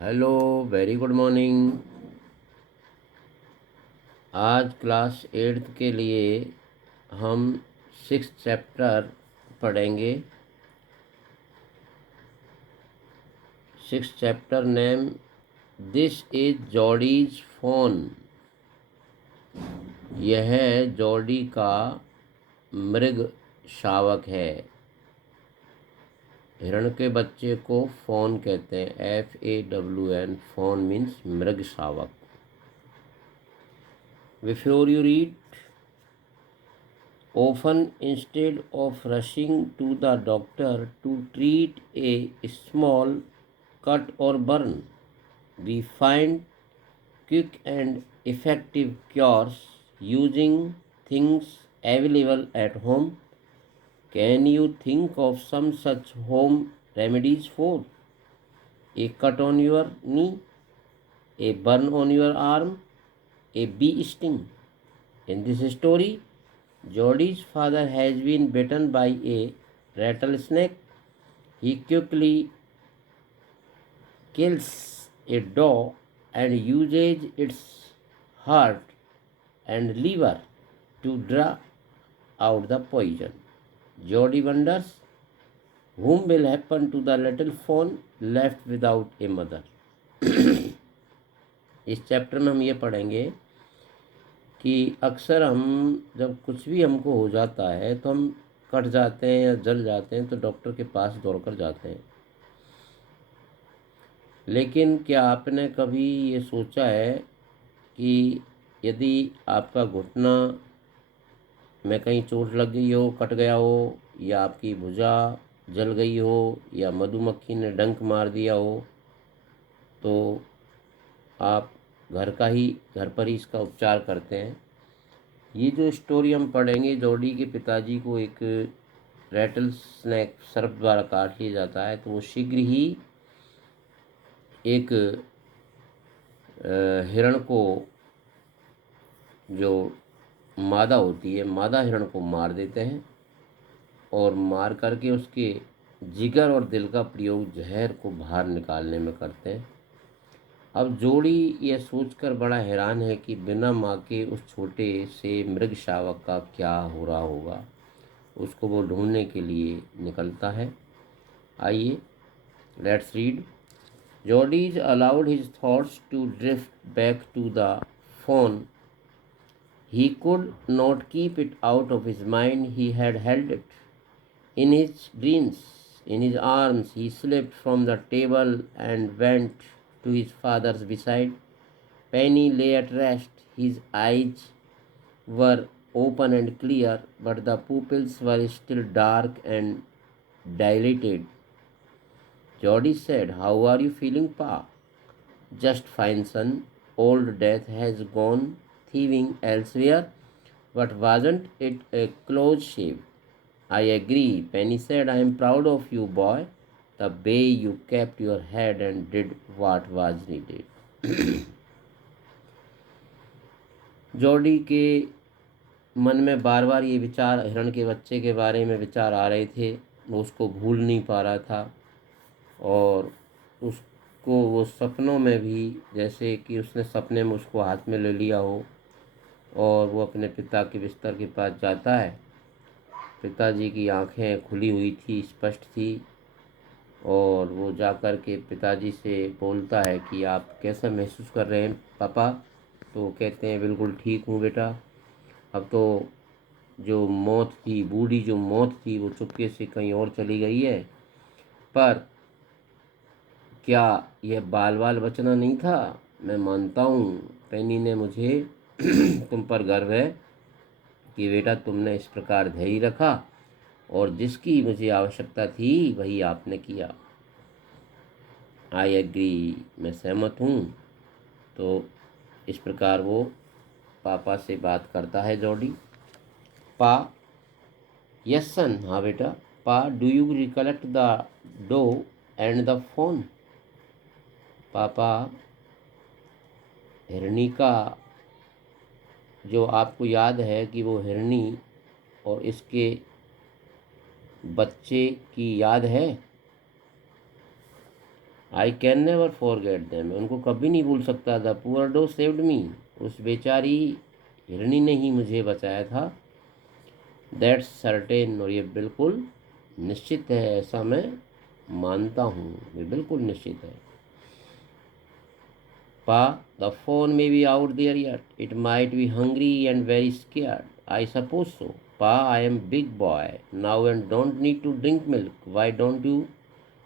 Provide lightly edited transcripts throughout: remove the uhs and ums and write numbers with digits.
Hello, very good morning. आज class 8th के लिए हम 6th चैप्टर पढ़ेंगे। 6th chapter name this is Jodie's phone. यह जॉडी का मृग शावक है। हिरण के बच्चे को फोन कहते हैं, FAWN। फोन मीन्स मृग शावक। Before you read, often instead of rushing to the doctor to treat a small cut or burn, we find quick and effective cures using things available at home. Can you think of some such home remedies for a cut on your knee, a burn on your arm, a bee sting? In this story, Jodie's father has been bitten by a rattlesnake. He quickly kills a dog and uses its heart and liver to draw out the poison. Jodie wonders whom will happen to the little fawn left without a mother. इस chapter में हम ये पढ़ेंगे कि अक्सर हम जब कुछ भी हमको हो जाता है तो हम कट जाते हैं या जल जाते हैं तो डॉक्टर के पास दौड़कर जाते हैं। लेकिन क्या आपने कभी ये सोचा है कि यदि आपका घुटना में कहीं चोट लग गई हो, कट गया हो, या आपकी भुजा जल गई हो, या मधुमक्खी ने डंक मार दिया हो, तो आप घर पर ही इसका उपचार करते हैं। ये जो स्टोरी हम पढ़ेंगे, जॉडी के पिताजी को एक रैटल स्नैक सर्प द्वारा काट लिया जाता है, तो वो शीघ्र ही एक हिरण को, जो मादा होती है, मादा हिरण को मार देते हैं और मार करके उसके जिगर और दिल का प्रयोग जहर को बाहर निकालने में करते हैं। अब जोड़ी यह सोचकर बड़ा हैरान है कि बिना माँ के उस छोटे से मृग शावक का क्या हो रहा होगा। उसको वो ढूंढने के लिए निकलता है। आइए, let's read. Jordis allowed his thoughts to drift back to the phone. He could not keep it out of his mind. He had held it in his dreams, in his arms. He slipped from the table and went to his father's bedside. Penny lay at rest. His eyes were open and clear, but the pupils were still dark and dilated. Jody said, "How are you feeling, Pa?" "Just fine, son. Old Death has gone thieving elsewhere, but wasn't it a close shave?" "I agree," Penny said. "I am proud of you, boy. The way you kept your head and did what was needed." Jordi के मन में बार बार ये विचार, हिरण के बच्चे के बारे में विचार आ रहे थे। वो उसको भूल नहीं पा रहा था और उसको वो सपनों में भी, जैसे कि उसने सपने में उसको हाथ में ले लिया हो और वो अपने पिता के बिस्तर के पास जाता है। पिताजी की आंखें खुली हुई थी, स्पष्ट थी, और वो जाकर के पिताजी से बोलता है कि आप कैसा महसूस कर रहे हैं पापा? तो वो कहते हैं, बिल्कुल ठीक हूँ बेटा। अब तो जो मौत थी, बूढ़ी जो मौत थी, वो चुपके से कहीं और चली गई है, पर क्या यह बाल बाल बचना नहीं था? मैं मानता हूँ पेनी ने मुझे तुम पर गर्व है कि बेटा तुमने इस प्रकार धैर्य रखा और जिसकी मुझे आवश्यकता थी वही आपने किया। आई एग्री, मैं सहमत हूँ। तो इस प्रकार वो पापा से बात करता है जॉडी। पा, यस सन, हाँ बेटा। पा, do you recollect the doe and the fawn? पापा, हिरनी का जो आपको याद है कि वो हिरनी और इसके बच्चे की याद है? I can never forget them, मैं उनको कभी नहीं भूल सकता। The poor doe saved me, उस बेचारी हिरणी ने ही मुझे बचाया था। दैट्स सर्टेन, और ये बिल्कुल निश्चित है, ऐसा मैं मानता हूँ, ये बिल्कुल निश्चित है। Pa, the phone may be out there yet. It might be hungry and very scared. I suppose so. Pa, I am big boy now and don't need to drink milk. Why don't you?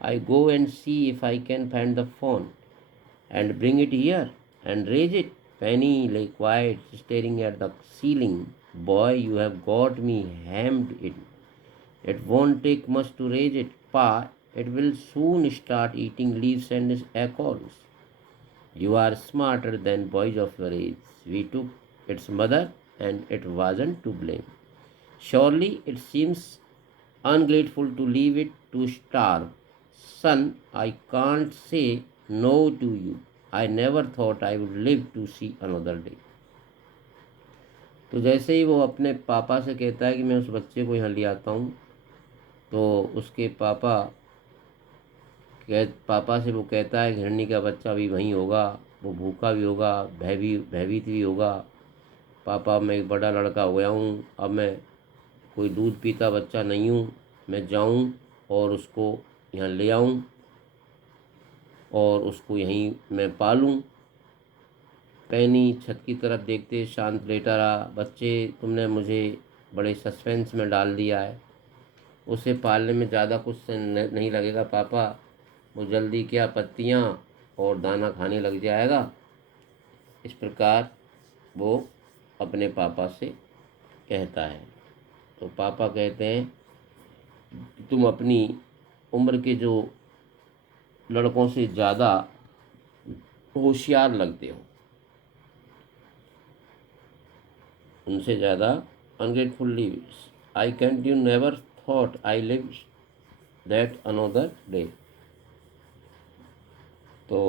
I go and see if I can find the phone and bring it here and raise it. Penny lay quiet, staring at the ceiling. Boy, you have got me hemmed in. It won't take much to raise it, Pa. It will soon start eating leaves and acorns. You are smarter than boys of your age. We took its mother and it wasn't to blame. Surely it seems ungrateful to leave it to starve. Son, I can't say no to you. I never thought I would live to see another day. तो जैसे ही वो अपने पापा से कहता है कि मैं उस बच्चे को यहाँ ले आता हूँ, तो उसके पापा से वो कहता है हिरणी का बच्चा भी वहीं होगा, वो भूखा भी होगा, भयभीत भी होगा। पापा, मैं एक बड़ा लड़का हो गया हूँ, अब मैं कोई दूध पीता बच्चा नहीं हूँ। मैं जाऊँ और उसको यहाँ ले आऊँ और उसको यहीं मैं पालूँ। पैनी छत की तरफ देखते शांत लेटा रहा। बच्चे, तुमने मुझे बड़े सस्पेंस में डाल दिया है। उसे पालने में ज़्यादा कुछ नहीं लगेगा पापा, वो जल्दी क्या पत्तियाँ और दाना खाने लग जाएगा। इस प्रकार वो अपने पापा से कहता है। तो पापा कहते हैं तुम अपनी उम्र के जो लड़कों से ज़्यादा होशियार लगते हो, उनसे ज़्यादा ungrateful I can't you never thought I live that another day. तो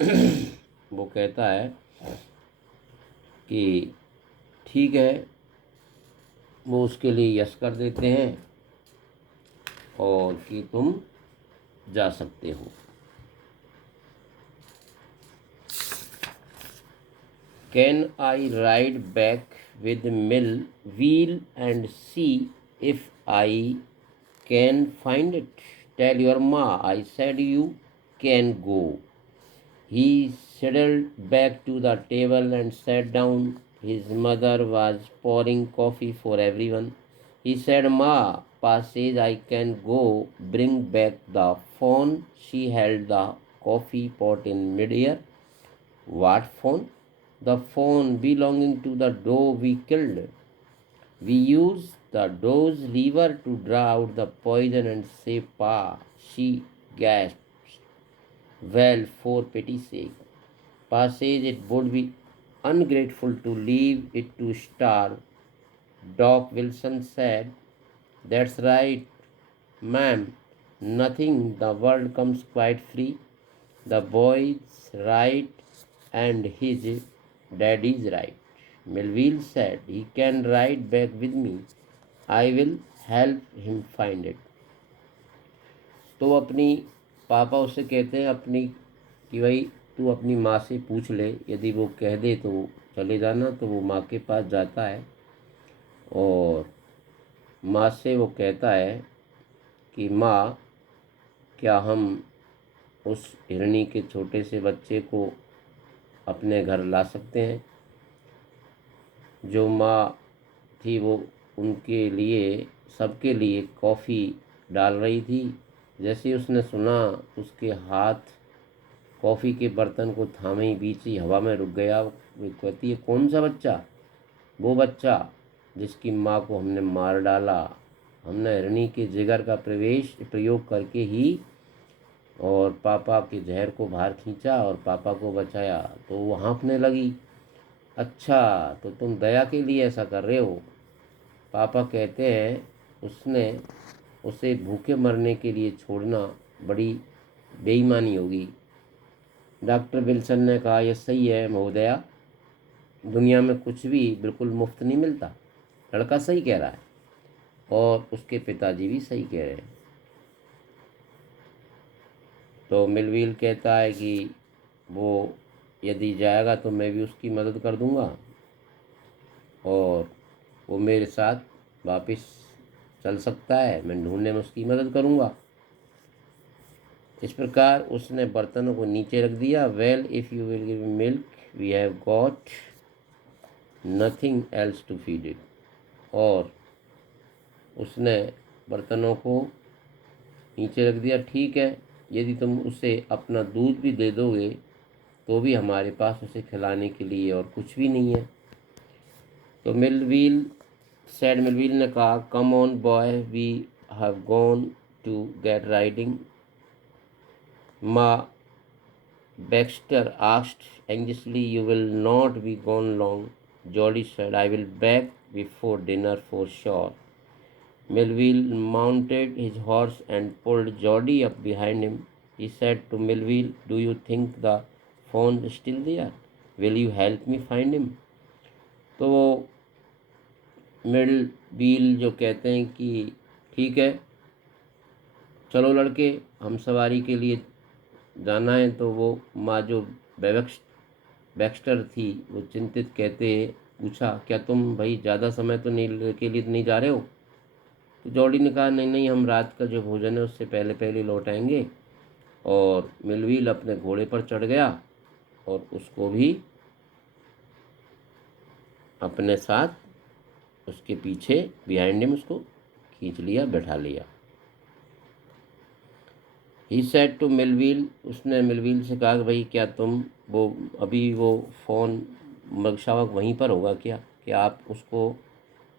वो कहता है कि ठीक है, वो उसके लिए यस कर देते हैं और कि तुम जा सकते हो। Can I ride back with mill wheel and see if I can find it? Tell your ma I said you can go. He settled back to the table and sat down. His mother was pouring coffee for everyone. He said, Ma, Pa says I can go bring back the phone. She held the coffee pot in midair. What phone? The phone belonging to the doe we killed. We used the doe's liver to draw out the poison and save Pa. She gasped. Well, for pity's sake. Pa says it would be ungrateful to leave it to starve. Doc Wilson said, that's right, ma'am. Nothing the world comes quite free. The boy's right and his daddy's right. Melville said, he can ride back with me. I will help him find it. तो अपनी पापा उससे कहते हैं अपनी कि भाई तू अपनी माँ से पूछ ले, यदि वो कह दे तो चले जाना। तो वो माँ के पास जाता है और माँ से वो कहता है कि माँ, क्या हम उस हिरणी के छोटे से बच्चे को अपने घर ला सकते हैं? जो माँ थी वो उनके लिए, सबके लिए कॉफ़ी डाल रही थी। जैसे उसने सुना, उसके हाथ कॉफ़ी के बर्तन को थामे ही बीच ही हवा में रुक गया। वो कहती है, कौन सा बच्चा? वो बच्चा जिसकी माँ को हमने मार डाला। हमने हिरणी के जिगर का प्रयोग करके ही और पापा के जहर को बाहर खींचा और पापा को बचाया। तो वो हाँफने लगी। अच्छा, तो तुम दया के लिए ऐसा कर रहे हो? पापा कहते हैं उसने उसे भूखे मरने के लिए छोड़ना बड़ी बेईमानी होगी। डॉक्टर विल्सन ने कहा, यह सही है महोदया, दुनिया में कुछ भी बिल्कुल मुफ्त नहीं मिलता। लड़का सही कह रहा है और उसके पिताजी भी सही कह रहे हैं। तो मिलविल कहता है कि वो यदि जाएगा तो मैं भी उसकी मदद कर दूंगा और वो मेरे साथ वापस चल सकता है, मैं ढूंढने में उसकी मदद करूंगा। इस प्रकार उसने बर्तनों को नीचे रख दिया। Well if you will give milk we have got nothing else to feed it. और उसने बर्तनों को नीचे रख दिया। ठीक है, यदि तुम उसे अपना दूध भी दे दोगे तो भी हमारे पास उसे खिलाने के लिए और कुछ भी नहीं है। तो मिलविल ने कहा, come on boy we have gone to get riding. माँ Baxter asked anxiously, you will not be gone long. Jolly said, I will back before dinner for sure. Melville mounted his horse and pulled Jolly up behind him. He said to Melville, do you think the phone is still there? Will you help me find him? तो वो Millville जो कहते हैं कि ठीक है, चलो लड़के, हम सवारी के लिए जाना है। तो वो माँ जो बैक्स्टर थी वो चिंतित कहते पूछा, क्या तुम भाई ज़्यादा समय तो नहीं के लिए नहीं जा रहे हो? तो जॉडी ने कहा, नहीं नहीं, हम रात का जो भोजन है उससे पहले पहले लौट आएंगे। और मिलविल अपने घोड़े पर चढ़ गया और उसको भी अपने साथ उसके पीछे बिहाइंड हिम उसको खींच लिया, बैठा लिया। ही सेड टू मिलविल, उसने मिलविल से कहा कि भाई क्या तुम वो अभी वो फ़ोन मगशावक वहीं पर होगा क्या आप उसको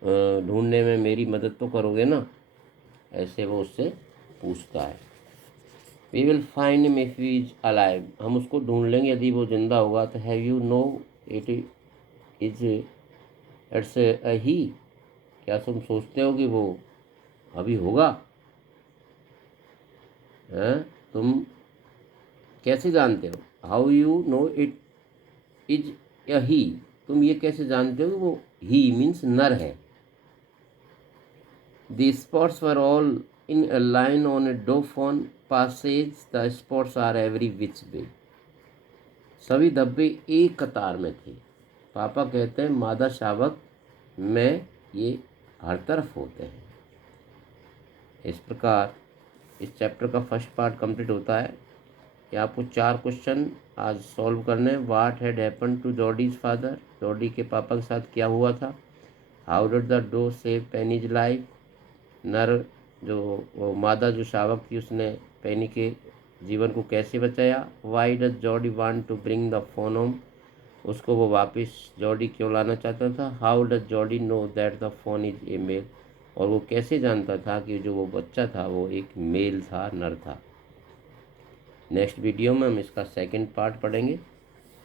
ढूंढने में मेरी मदद तो करोगे ना? ऐसे वो उससे पूछता है। We will find him if he is alive, हम उसको ढूंढ लेंगे यदि वो जिंदा होगा। तो have you know it is it's a he, क्या तुम सोचते हो कि वो अभी होगा? हैं? तुम कैसे जानते हो? How you know it is a he, तुम ये कैसे जानते हो कि वो ही मीन्स नर है? The spots were all in a line on a dauphin passage. The spots are every which way. सभी धब्बे एक कतार में थे। पापा कहते हैं मादा शावक में ये हर तरफ होते हैं। इस प्रकार इस चैप्टर का फर्स्ट पार्ट कंप्लीट होता है कि आपको 4 क्वेश्चन आज सॉल्व करने हैं। What had happened to Jody's father, Jody के पापा के साथ क्या हुआ था? How did the doe save Penny's life, नर जो वो मादा जो शावक थी उसने पेनी के जीवन को कैसे बचाया? Why does Jody want to bring the fawn home, उसको वो वापस जॉडी क्यों लाना चाहता था? How does Jody know that the fawn is a male, और वो कैसे जानता था कि जो वो बच्चा था वो एक मेल था, नर था? नेक्स्ट वीडियो में हम इसका सेकंड पार्ट पढ़ेंगे।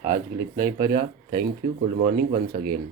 आज के लिए इतना ही पर्याप्त। Thank you. Good morning once again.